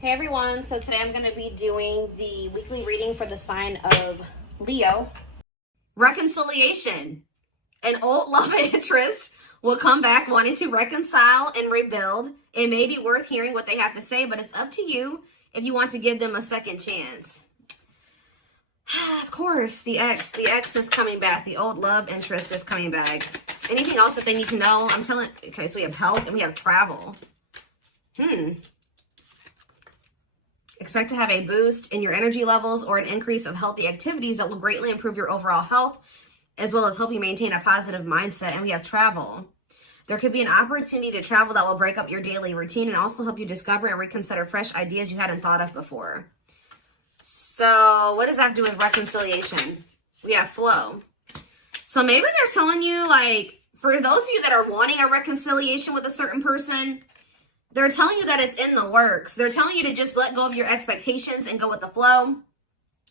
Hey everyone, so today I'm going to be doing the weekly reading for the sign of Leo. Reconciliation. An old love interest will come back wanting to reconcile and rebuild. It may be worth hearing what they have to say, but it's up to you if you want to give them a second chance. Of course, the ex is coming back. The old love interest is coming back. Anything else that they need to know? Okay, so we have health and we have travel. Expect to have a boost in your energy levels or an increase of healthy activities that will greatly improve your overall health, as well as help you maintain a positive mindset. And we have travel. There could be an opportunity to travel that will break up your daily routine and also help you discover and reconsider fresh ideas you hadn't thought of before. So what does that have to do with reconciliation? We have flow. So maybe they're telling you, like, for those of you that are wanting a reconciliation with a certain person, they're telling you that it's in the works. They're telling you to just let go of your expectations and go with the flow.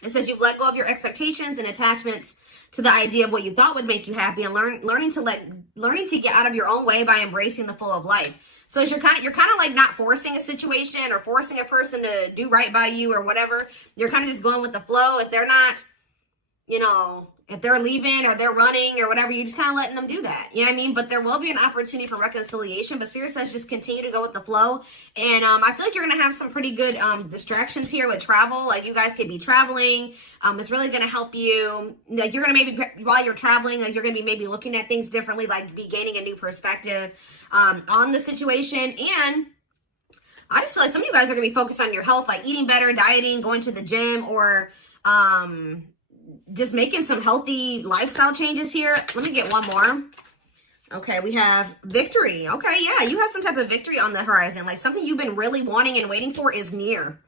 It says you've let go of your expectations and attachments to the idea of what you thought would make you happy, and learning to get out of your own way by embracing the flow of life. So you're kind of like not forcing a situation or forcing a person to do right by you or whatever. You're kind of just going with the flow. If they're not, if they're leaving or they're running or whatever, you're just kind of letting them do that. You know what I mean? But there will be an opportunity for reconciliation. But Spirit says just continue to go with the flow. And I feel like you're going to have some pretty good distractions here with travel. Like you guys could be traveling. It's really going to help you. Like you're going to maybe, while you're traveling, like you're going to be maybe looking at things differently, like be gaining a new perspective on the situation. And I just feel like some of you guys are going to be focused on your health, like eating better, dieting, going to the gym, or just making some healthy lifestyle changes here. Let me get one more. Okay, we have victory. Okay, yeah, you have some type of victory on the horizon. Like something you've been really wanting and waiting for is near.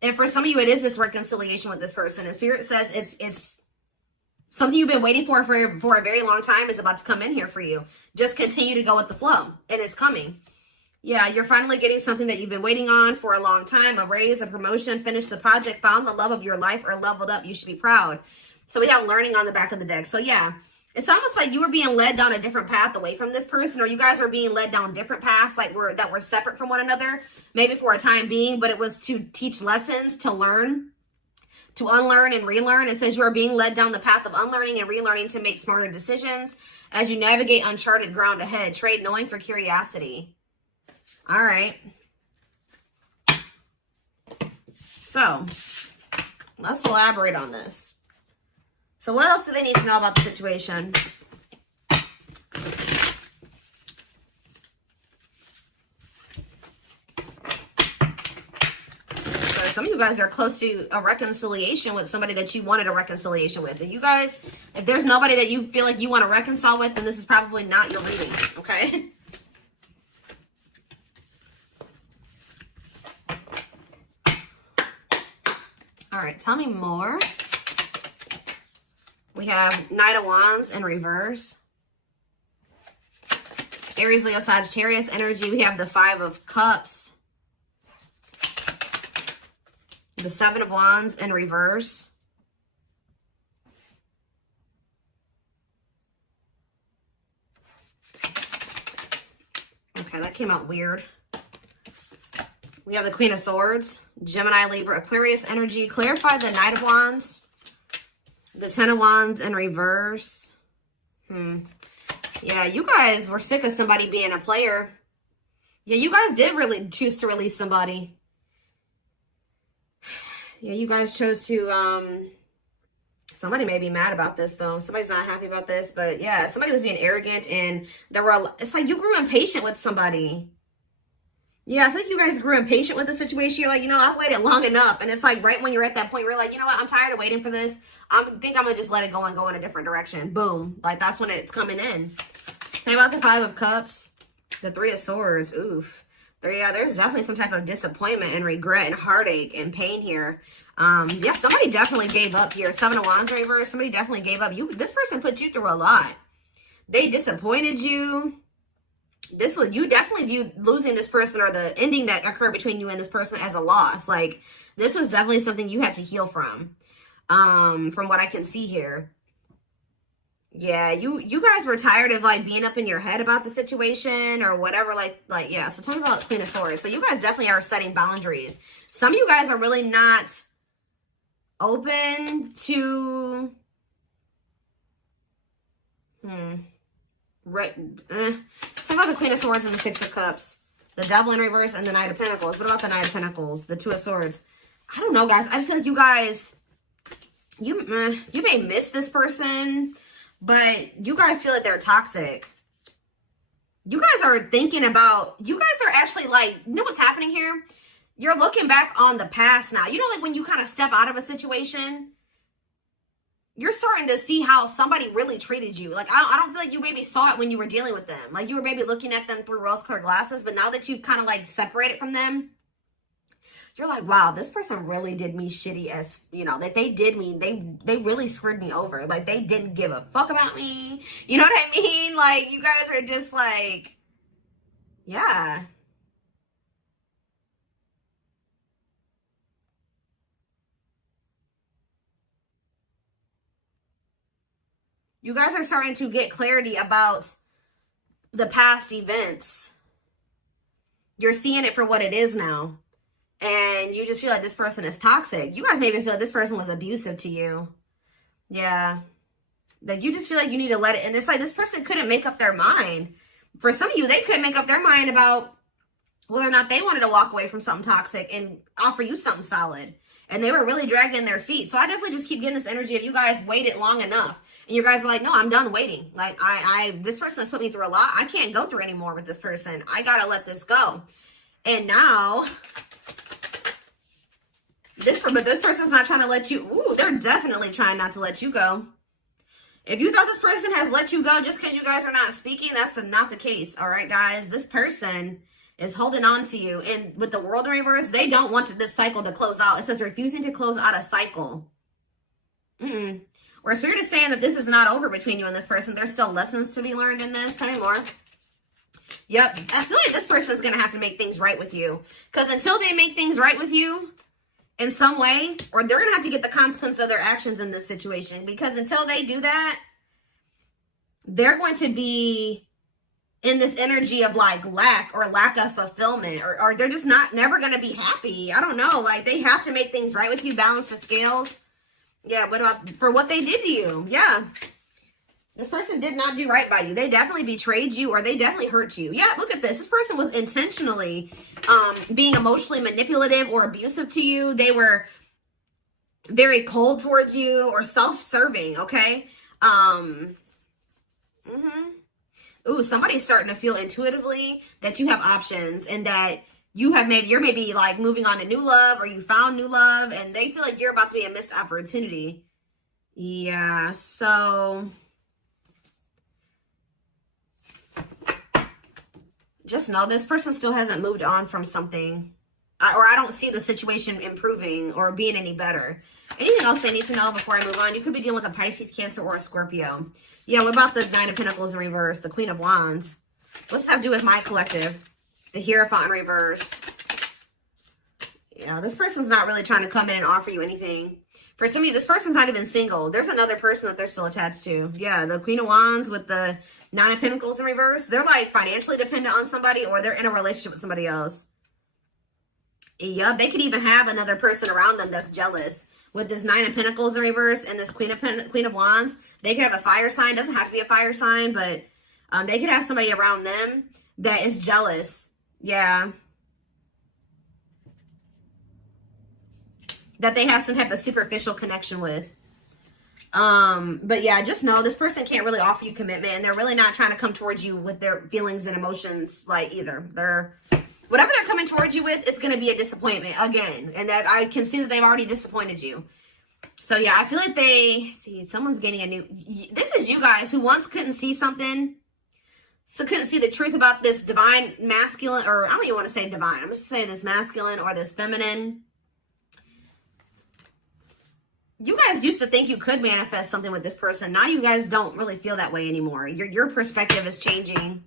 And for some of you, it is this reconciliation with this person. And Spirit says it's something you've been waiting for a very long time is about to come in here for you. Just continue to go with the flow, and it's coming. Yeah, you're finally getting something that you've been waiting on for a long time. A raise, a promotion, finish the project, found the love of your life, or leveled up. You should be proud. So we have learning on the back of the deck. So yeah, it's almost like you were being led down a different path away from this person, or you guys were being led down different paths that were separate from one another, maybe for a time being, but it was to teach lessons, to learn, to unlearn and relearn. It says you are being led down the path of unlearning and relearning to make smarter decisions as you navigate uncharted ground ahead. Trade knowing for curiosity. All right. So let's elaborate on this. So what else do they need to know about the situation? So some of you guys are close to a reconciliation with somebody that you wanted a reconciliation with. And you guys, if there's nobody that you feel like you want to reconcile with, then this is probably not your reading, okay? All right, tell me more. We have Knight of Wands in reverse. Aries, Leo, Sagittarius energy. We have the Five of Cups. The Seven of Wands in reverse. Okay, that came out weird. We have the Queen of Swords, Gemini, Libra, Aquarius energy. Clarify the Knight of Wands. The Ten of Wands in reverse. Yeah, you guys were sick of somebody being a player. Yeah, you guys did really choose to release somebody. Yeah, you guys chose to, somebody may be mad about this though. Somebody's not happy about this, but yeah, somebody was being arrogant, and it's like you grew impatient with somebody. Yeah, I think you guys grew impatient with the situation. You're like, I've waited long enough. And it's like right when you're at that point, you're like, you know what? I'm tired of waiting for this. I think I'm going to just let it go and go in a different direction. Boom. Like that's when it's coming in. Think about the Five of Cups, the Three of Swords. Oof. There's definitely some type of disappointment and regret and heartache and pain here. Yeah, somebody definitely gave up here. Seven of Wands reverse. Somebody definitely gave up. This person put you through a lot. They disappointed you. You definitely viewed losing this person, or the ending that occurred between you and this person, as a loss. Like this was definitely something you had to heal from what I can see here. Yeah, you guys were tired of like being up in your head about the situation or whatever, like yeah. So tell me about Queen of Swords. So you guys definitely are setting boundaries. Some of you guys are really not open to right. Talk about the Queen of Swords and the Six of Cups, the Devil in reverse, and the Knight of Pentacles. What about the Knight of Pentacles, the Two of Swords? I don't know, guys. I just feel like you guys, you may miss this person, but you guys feel like they're toxic. You guys are thinking about, you guys are actually like, you know what's happening here? You're looking back on the past now. You know, like when you kind of step out of a situation, you're starting to see how somebody really treated you. Like, I don't feel like you maybe saw it when you were dealing with them. Like, you were maybe looking at them through rose-colored glasses, but now that you've kind of, like, separated from them, you're like, wow, this person really did me shitty as, you know, that they did me. They really screwed me over. Like, they didn't give a fuck about me. You know what I mean? Like, you guys are just like, yeah. You guys are starting to get clarity about the past events. You're seeing it for what it is now. And you just feel like this person is toxic. You guys maybe feel like this person was abusive to you. Yeah. That you just feel like you need to let it. And it's like this person couldn't make up their mind. For some of you, they couldn't make up their mind about whether or not they wanted to walk away from something toxic and offer you something solid. And they were really dragging their feet. So I definitely just keep getting this energy of you guys waited long enough. And you guys are like, no, I'm done waiting. Like, this person has put me through a lot. I can't go through anymore with this person. I got to let this go. And now, this person's not trying to let you, ooh, they're definitely trying not to let you go. If you thought this person has let you go just because you guys are not speaking, that's not the case. All right, guys, this person is holding on to you. And with the World in reverse, they don't want this cycle to close out. It says refusing to close out a cycle. Or Spirit is saying that this is not over between you and this person. There's still lessons to be learned in this. Tell me more. Yep. I feel like this person's going to have to make things right with you. Because until they make things right with you in some way, or they're going to have to get the consequence of their actions in this situation. Because until they do that, they're going to be in this energy of like lack of fulfillment. Or they're just never going to be happy. I don't know. Like they have to make things right with you. Balance the scales. Yeah, what about for what they did to you? Yeah. This person did not do right by you. They definitely betrayed you or they definitely hurt you. Yeah, look at this. This person was intentionally being emotionally manipulative or abusive to you. They were very cold towards you or self-serving, okay? Ooh, somebody's starting to feel intuitively that you have options and that you're maybe like moving on to new love or you found new love and they feel like you're about to be a missed opportunity. Yeah, so just know this person still hasn't moved on from something. Or I don't see the situation improving or being any better. Anything else I need to know before I move on? You could be dealing with a Pisces, Cancer, or a Scorpio. Yeah, what about the Nine of Pentacles in reverse, the Queen of Wands? What's that have to do with my collective? The Hierophant in reverse. Yeah, this person's not really trying to come in and offer you anything. For some of you, this person's not even single. There's another person that they're still attached to. Yeah, the Queen of Wands with the Nine of Pentacles in reverse. They're like financially dependent on somebody or they're in a relationship with somebody else. Yep, they could even have another person around them that's jealous. With this Nine of Pentacles in reverse and this Queen of Wands, they could have a fire sign. Doesn't have to be a fire sign, but they could have somebody around them that is jealous. Yeah. That they have some type of superficial connection with. But yeah, just know this person can't really offer you commitment and they're really not trying to come towards you with their feelings and emotions like either. Whatever they're coming towards you with, it's going to be a disappointment again. And that I can see that they've already disappointed you. So yeah, I feel like someone's getting this is you guys who once couldn't see something. So couldn't see the truth about this divine masculine, or I don't even want to say divine. I'm just saying this masculine or this feminine. You guys used to think you could manifest something with this person. Now you guys don't really feel that way anymore. Your perspective is changing.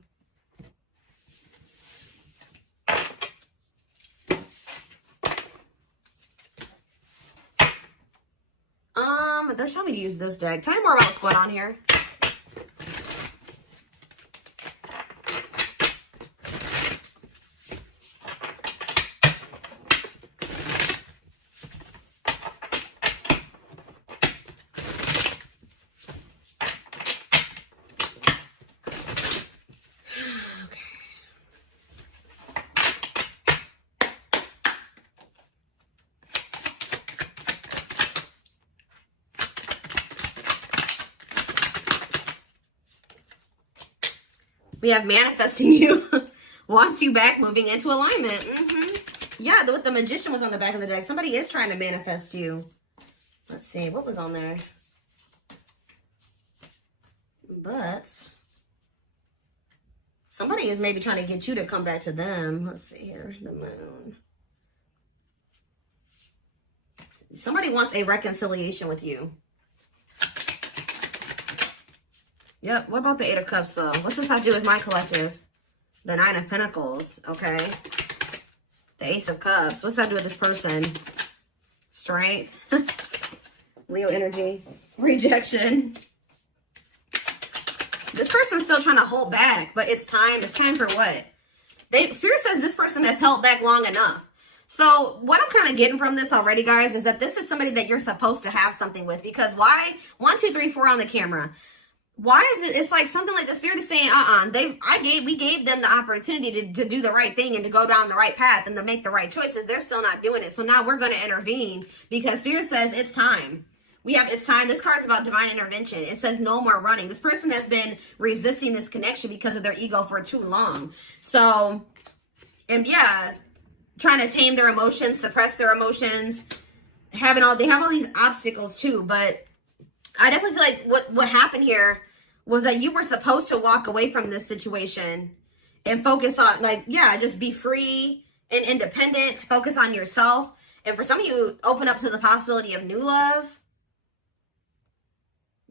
They're telling me to use this deck. Tell me more about what's going on here. We have manifesting you. Wants you back, moving into alignment. Yeah, with the Magician was on the back of the deck. Somebody is trying to manifest you. Let's see. What was on there? But somebody is maybe trying to get you to come back to them. Let's see here. The Moon. Somebody wants a reconciliation with you. Yep. What about the Eight of Cups, though? What's this have to do with my collective? The Nine of Pentacles. Okay. The Ace of Cups. What's that to do with this person? Strength. Leo energy. Rejection. This person's still trying to hold back, but it's time. It's time for what? Spirit says this person has held back long enough. So what I'm kind of getting from this already, guys, is that this is somebody that you're supposed to have something with. Because why? 1, 2, 3, 4 on the camera. Why is it? It's like something like the Spirit is saying, we gave them the opportunity to do the right thing and to go down the right path and to make the right choices. They're still not doing it. So now we're going to intervene because Spirit says it's time. It's time. This card's about divine intervention. It says no more running. This person has been resisting this connection because of their ego for too long. So, and yeah, trying to tame their emotions, suppress their emotions, they have all these obstacles too. But I definitely feel like what happened here was that you were supposed to walk away from this situation and focus on, just be free and independent, focus on yourself. And for some of you, open up to the possibility of new love.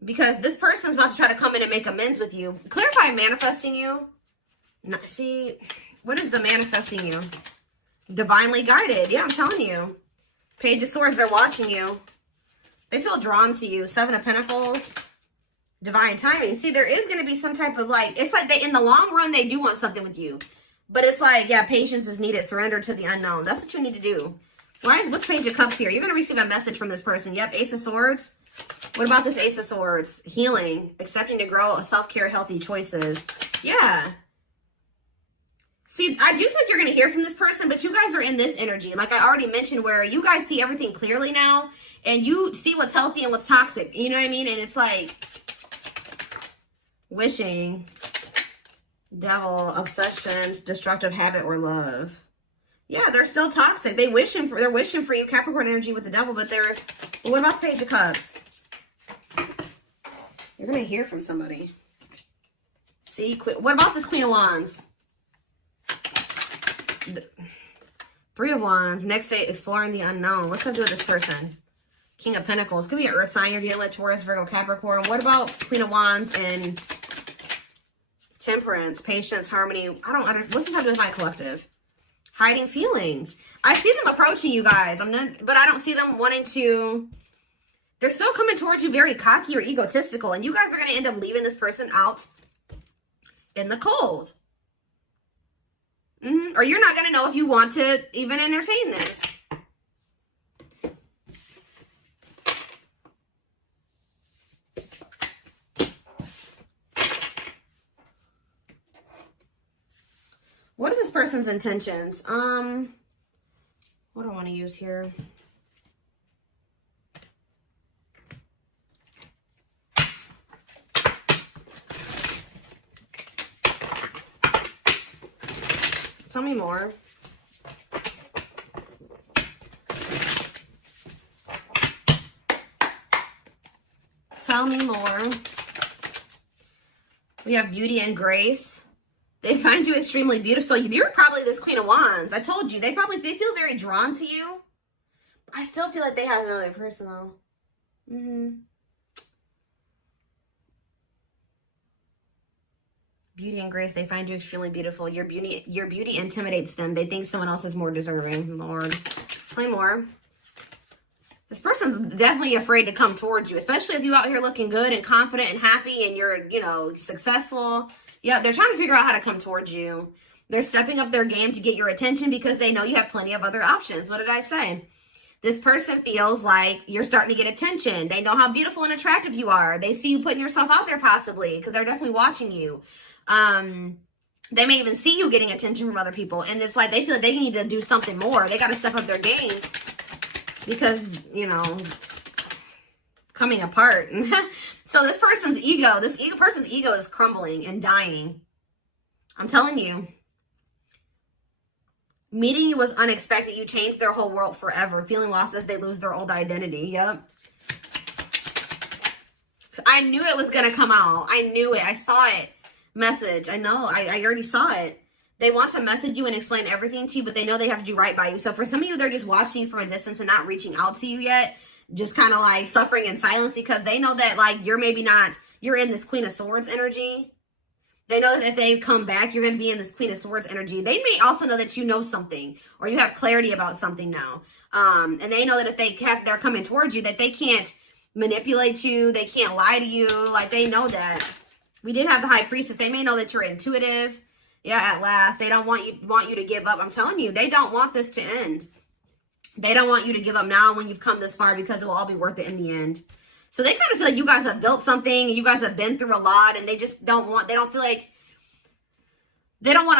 Because this person's about to try to come in and make amends with you. Clarify manifesting you. See, what is the manifesting you? Divinely guided. Yeah, I'm telling you. Page of Swords, they're watching you. They feel drawn to you. Seven of Pentacles. Divine timing. See, there is going to be some type of it's like in the long run, they do want something with you. But it's like, yeah, patience is needed. Surrender to the unknown. That's what you need to do. What's Page of Cups here? You're going to receive a message from this person. Yep, Ace of Swords. What about this Ace of Swords? Healing, accepting to grow, self-care, healthy choices. Yeah. See, I do think you're going to hear from this person, but you guys are in this energy. Like I already mentioned, where you guys see everything clearly now, and you see what's healthy and what's toxic. You know what I mean? And it's like wishing, devil, obsessions, destructive habit, or love. Yeah, they're still toxic. They're wishing for you, Capricorn energy with the devil, but what about the Page of Cups? You're going to hear from somebody. See, what about this Queen of Wands? Three of Wands. Next day, exploring the unknown. What's going to do with this person? King of Pentacles. Could be an earth sign you're dealing with, Taurus, Virgo, Capricorn. What about Queen of Wands and Temperance, patience, harmony? What's this have to do with my collective? Hiding feelings. I see them approaching you guys. But I don't see them wanting to. They're still coming towards you very cocky or egotistical. And you guys are going to end up leaving this person out in the cold. Or you're not going to know if you want to even entertain this. What is this person's intentions? What do I want to use here? Tell me more. Tell me more. We have beauty and grace. They find you extremely beautiful. So you're probably this Queen of Wands. I told you. They feel very drawn to you. I still feel like they have another person though. Beauty and grace. They find you extremely beautiful. Your beauty intimidates them. They think someone else is more deserving. Lord. Play more. This person's definitely afraid to come towards you, especially if you're out here looking good and confident and happy and you're, successful. Yeah, they're trying to figure out how to come towards you. They're stepping up their game to get your attention because they know you have plenty of other options. What did I say? This person feels like you're starting to get attention. They know how beautiful and attractive you are. They see you putting yourself out there possibly because they're definitely watching you. They may even see you getting attention from other people. And it's like they feel like they need to do something more. They got to step up their game because, coming apart. So this person's ego is crumbling and dying. I'm telling you. Meeting you was unexpected. You changed their whole world forever. Feeling lost as they lose their old identity. Yep. I knew it was going to come out. I knew it. I saw it. Message. I know. I already saw it. They want to message you and explain everything to you, but they know they have to do right by you. So for some of you, they're just watching you from a distance and not reaching out to you yet. Just kind of like suffering in silence because they know that like you're maybe not, you're in this Queen of Swords energy. They know that if they come back, you're going to be in this Queen of Swords energy. They may also know that you know something or you have clarity about something now. And they know that if they're coming towards you, that they can't manipulate you. They can't lie to you. Like, they know that. We did have the High Priestess. They may know that you're intuitive. Yeah, at last. They don't want you to give up. I'm telling you, they don't want this to end. They don't want you to give up now when you've come this far because it will all be worth it in the end. So they kind of feel like you guys have built something, and you guys have been through a lot, and they just don't want to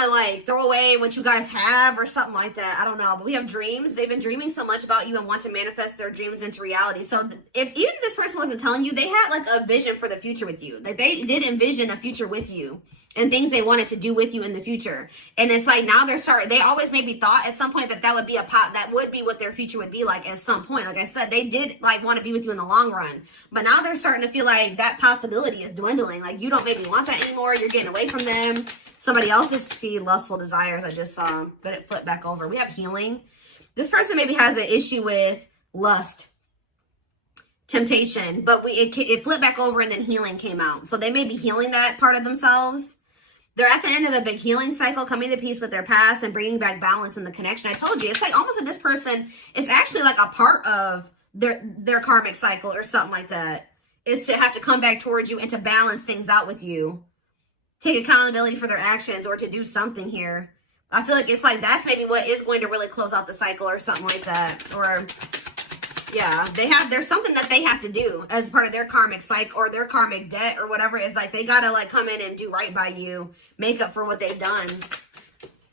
like throw away what you guys have or something like that. I don't know, but we have dreams. They've been dreaming so much about you and want to manifest their dreams into reality. So if even this person wasn't telling you, they had like a vision for the future with you. Like they did envision a future with you and things they wanted to do with you in the future. And it's like now they always maybe thought at some point that would be that would be what their future would be like at some point. Like I said, they did like want to be with you in the long run, but now they're starting to feel like that possibility is dwindling. Like you don't maybe want that anymore. You're getting away from them. Somebody else's lustful desires I just saw, but it flipped back over. We have healing. This person maybe has an issue with lust, temptation, but it flipped back over and then healing came out. So they may be healing that part of themselves. They're at the end of a big healing cycle, coming to peace with their past and bringing back balance in the connection. I told you, it's like almost that this person is actually like a part of their karmic cycle or something like that, is to have to come back towards you and to balance things out with you. Take accountability for their actions or to do something here. I feel like it's like that's maybe what is going to really close out the cycle or something like that. Or yeah, there's something that they have to do as part of their karmic cycle or their karmic debt or whatever. Is like they gotta like come in and do right by you, make up for what they've done.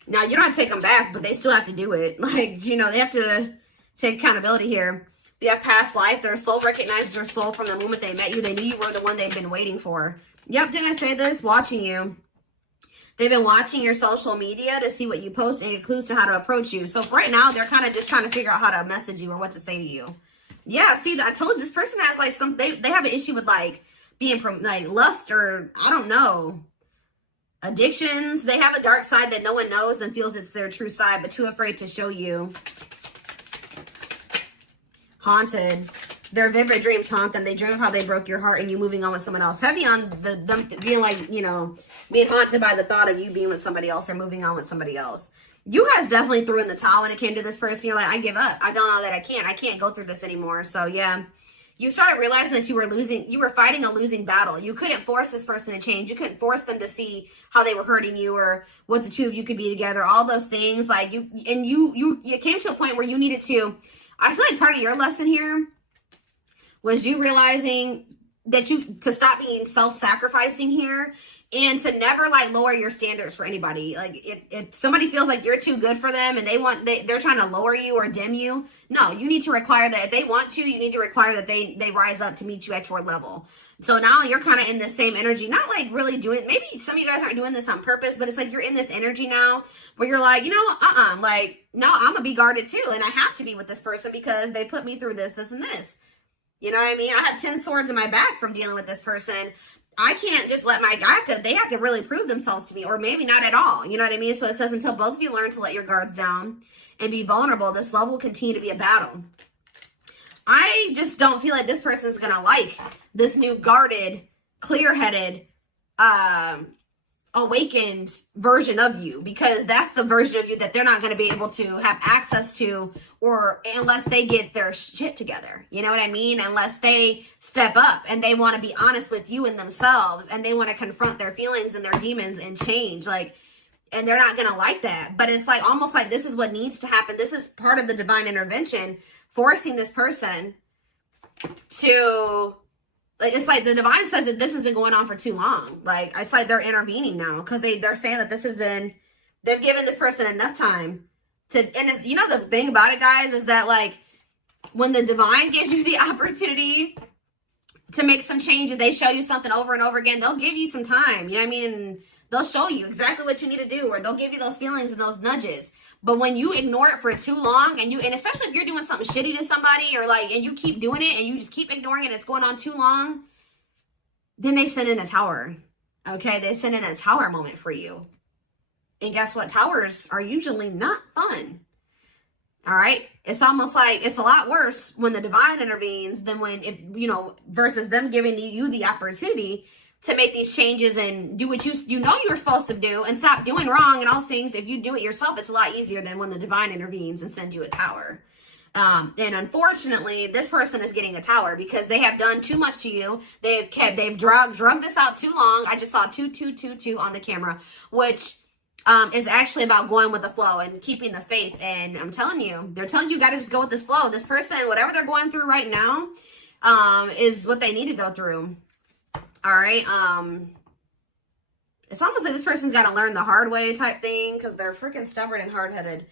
Now you don't have to take them back, but they still have to do it. Like, you know, they have to take accountability here. They have past life. Their soul recognizes their soul from the moment they met you. They knew you were the one they've been waiting for. Yep, didn't I say this? Watching you. They've been watching your social media to see what you post and get clues to how to approach you. So for right now, they're kind of just trying to figure out how to message you or what to say to you. Yeah, see, I told you this person has like they have an issue with like being like lust or I don't know, addictions. They have a dark side that no one knows and feels it's their true side, but too afraid to show you. Haunted. Their vivid dreams haunt them. They dream of how they broke your heart and you moving on with someone else. Heavy on them being like, you know, being haunted by the thought of you being with somebody else or moving on with somebody else. You guys definitely threw in the towel when it came to this person. You're like, I give up. I don't know that I can't go through this anymore. So yeah, you started realizing that you were fighting a losing battle. You couldn't force this person to change. You couldn't force them to see how they were hurting you or what the two of you could be together. All those things like you came to a point where you needed to, I feel like part of your lesson here was you realizing that to stop being self-sacrificing here and to never like lower your standards for anybody. Like if somebody feels like you're too good for them and they're trying to lower you or dim you, no, you need to require that if they want to, you need to require that they rise up to meet you at your level. So now you're kind of in this same energy, not like really doing, maybe some of you guys aren't doing this on purpose, but it's like you're in this energy now where you're like, you know, like now I'm gonna be guarded too. And I have to be with this person because they put me through this, and this. You know what I mean? I have 10 swords in my back from dealing with this person. I can't just let they have to really prove themselves to me, or maybe not at all. You know what I mean? So it says, until both of you learn to let your guards down and be vulnerable, this love will continue to be a battle. I just don't feel like this person is going to like this new guarded, clear-headed, awakened version of you, because that's the version of you that they're not going to be able to have access to, or unless they get their shit together. You know what I mean? Unless they step up and they want to be honest with you and themselves, and they want to confront their feelings and their demons and change, like, and they're not going to like that. But it's like almost like this is what needs to happen. This is part of the divine intervention, forcing this person to, like, it's like the divine says that this has been going on for too long. Like, it's like they're intervening now because they're saying that they've given this person enough time to, and it's, you know, the thing about it, guys, is that like when the divine gives you the opportunity to make some changes, they show you something over and over again, they'll give you some time. You know what I mean? And They'll show you exactly what you need to do, or they'll give you those feelings and those nudges. But when you ignore it for too long, and especially if you're doing something shitty to somebody, or like, and you keep doing it and you just keep ignoring it, it's going on too long, then they send in a tower. Okay, they send in a tower moment for you. And guess what? Towers are usually not fun. All right. It's almost like it's a lot worse when the divine intervenes than when, versus them giving you the opportunity to make these changes and do what you know you're supposed to do and stop doing wrong and all things. If you do it yourself, it's a lot easier than when the divine intervenes and sends you a tower. And unfortunately, this person is getting a tower because they have done too much to you. They've drugged this out too long. I just saw 2222 on the camera, which is actually about going with the flow and keeping the faith. And I'm telling you, they're telling you got to just go with this flow. This person, whatever they're going through right now, is what they need to go through. All right. It's almost like this person's got to learn the hard way type thing because they're freaking stubborn and hard-headed.